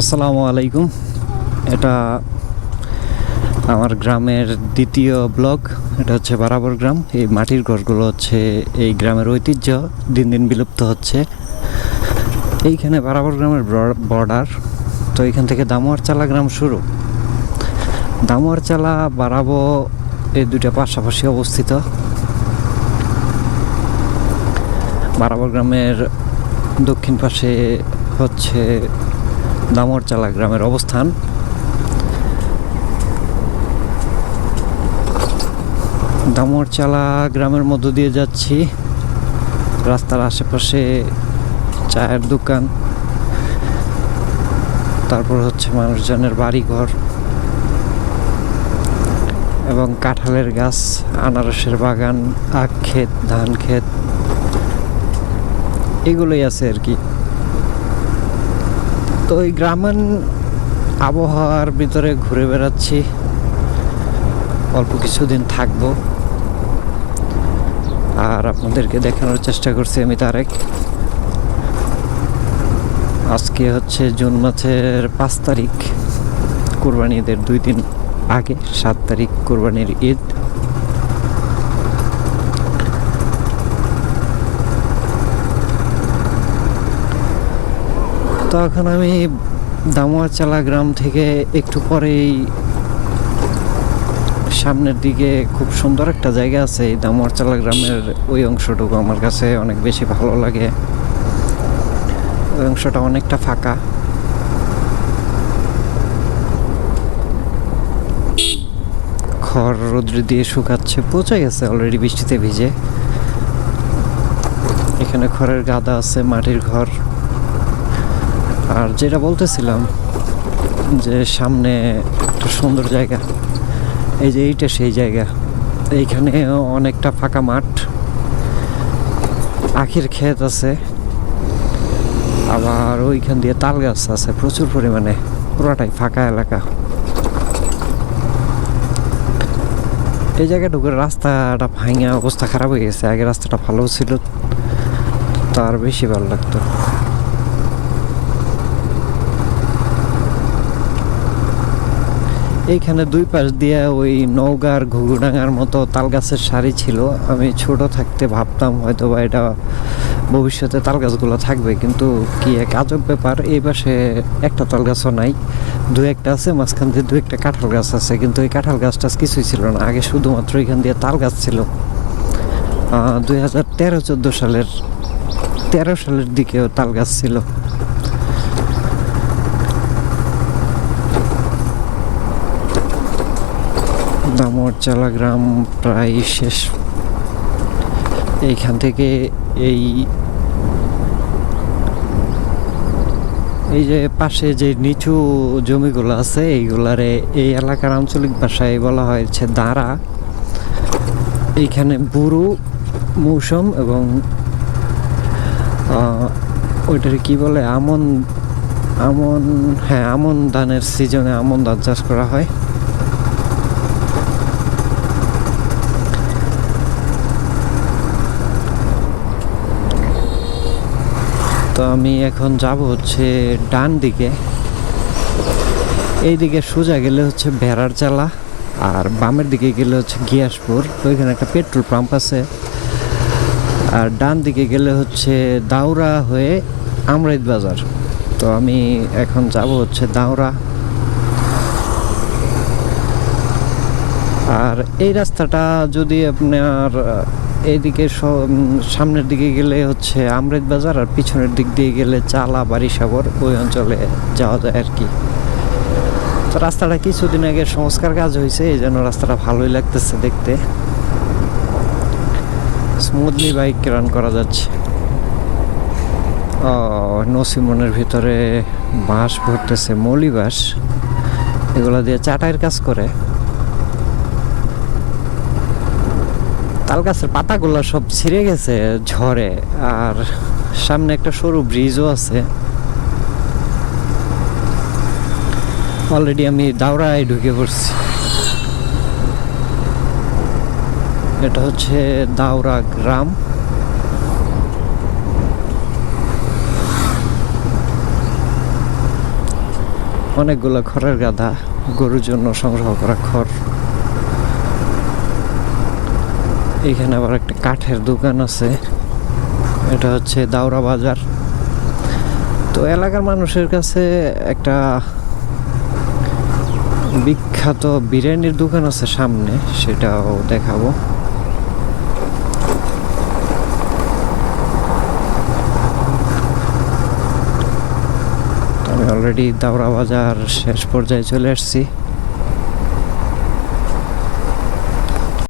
আসসালামু আলাইকুম। এটা আমার গ্রামের দ্বিতীয় ব্লক। এটা হচ্ছে বারাবর গ্রাম। এই মাটির ঘরগুলো হচ্ছে এই গ্রামের ঐতিহ্য, দিন দিন বিলুপ্ত হচ্ছে। এইখানে বারাবর গ্রামের বর্ডার। তো এইখান থেকে দামোয়ারচালা গ্রাম শুরু। দামোয়ারচালা বারাবো এই দুইটা পাশাপাশি অবস্থিত। বারাবর গ্রামের দক্ষিণ পাশে হচ্ছে দামোয়ারচালা গ্রামের অবস্থান। দামোয়ারচালা গ্রামের মধ্য দিয়ে যাচ্ছি। রাস্তার আশেপাশে চায়ের দোকান, তারপর হচ্ছে মানুষজনের বাড়িঘর এবং কাঁঠালের গাছ, আনারসের বাগান, আখ ক্ষেত, ধান ক্ষেত, এগুলোই আছে আর কি। তো এই গ্রামীণ আবহাওয়ার ভিতরে ঘুরে বেড়াচ্ছি, অল্প কিছুদিন থাকবো আর আপনাদেরকে দেখানোর চেষ্টা করছি আমি তারেক। আজকে হচ্ছে জুন মাসের 5 তারিখ, কোরবানি ঈদের 2 দিন আগে, 7 তারিখ কোরবানির ঈদ। তো এখন আমি দামোয়ারচালা গ্রাম থেকে একটু পরেই সামনের দিকে খুব সুন্দর একটা জায়গা আছে। এই দামোয়ারচালা গ্রামের ওই অংশটুকু আমার কাছে অনেক বেশি ভালো লাগে। ওই অংশটা অনেকটা ফাঁকা। খড় রৌদ্র দিয়ে শুকাচ্ছে, পচে গেছে অলরেডি বৃষ্টিতে ভিজে। এখানে খড়ের গাদা আছে, মাটির ঘর। আর যেটা বলতেছিলাম যে সামনে একটা সুন্দর জায়গা, এই যে এইটা সেই জায়গা। এইখানে অনেকটা ফাঁকা মাঠ, আখের ক্ষেত আছে, আবার ওইখান দিয়ে তাল গাছ আছে প্রচুর পরিমাণে। পুরোটাই ফাঁকা এলাকা। এই জায়গাটুকু রাস্তাটা ভাঙা, অবস্থা খারাপ হয়ে গেছে। আগে রাস্তাটা ভালো ছিল, তার বেশি ভালো লাগতো। এইখানে দুই পাশ দিয়ে ওই নওগাঁর ঘুঘুডাঙ্গার মতো তাল গাছের সারি ছিল। আমি ছোট থাকতে ভাবতাম হয়তো বা এটা ভবিষ্যতে তাল গাছগুলো থাকবে, কিন্তু কি এক আজব ব্যাপার, এই পাশে একটা তাল গাছও নাই। দু একটা আছে, মাঝখান দিয়ে দু একটা কাঁঠাল গাছ আছে, কিন্তু এই কাঁঠাল গাছটা কিছুই ছিল না আগে, শুধুমাত্র এখান দিয়ে তাল গাছ ছিল। 2013-14 সালের 13 সালের দিকেও তাল গাছ ছিল। দামোয়ারচালা গ্রাম প্রায় শেষ। এইখান থেকে এই যে পাশে যে নিচু জমিগুলো আছে, এইগুলারে এই এলাকার আঞ্চলিক ভাষায় বলা হয়েছে দাঁড়া। এইখানে বুরু মৌসুম এবং ওইটারে কি বলে, আমন আমন হ্যাঁ, আমন ধানের সিজনে আমন ধান চাষ করা হয়। তো আমি এখন যাব হচ্ছে ডান দিকে। এই দিকে সোজা গেলে হচ্ছে ভেড়ারচালা, আর বামের দিকে গেলে হচ্ছে গিয়াসপুর। ওইখানে একটা পেট্রোল পাম্প আছে। আর ডান দিকে গেলে হচ্ছে দাউরা হয়ে আমরাইত বাজার। তো আমি এখন যাব হচ্ছে দাউরা। আর এই রাস্তাটা যদি আপনার এইদিকে সামনের দিকে গেলে হচ্ছে আমরাইত বাজার, আর পিছনের দিক দিয়ে গেলে চালা, বারিসাগর, ওই অঞ্চলে যাওয়া যায় আর কি। তো রাস্তাটা কিছুদিন আগে সংস্কার কাজ হয়েছে, এই জন্য রাস্তাটা ভালোই লাগতেছে দেখতে। স্মুথলি বাইক রান করা যাচ্ছে। নসিমনের ভিতরে বাঁশ ভরতেছে, মৌলি বাঁশ, এগুলো দিয়ে চাটাইয়ের কাজ করে। তাল গাছের পাতাগুলো সব ছিঁড়ে গেছে ঝড়ে। আর সামনে একটা সরু ব্রিজও আছে। অলরেডি আমি দাউরায় ঢুকে পড়ছি। এটা হচ্ছে দাউরা গ্রাম। অনেকগুলো খড়ের গাদা, গরুর জন্য সংগ্রহ করা খড়। এখানে আবার একটা কাঠের দোকান আছে, এটা হচ্ছে দাউরা বাজার। তো এলাকার মানুষের কাছে একটা বিখ্যাত বিরিয়ানির দোকান আছে সামনে, সেটাও দেখাবো। আমি অলরেডি দাউরা বাজার শেষ পর্যায়ে চলে আসছি।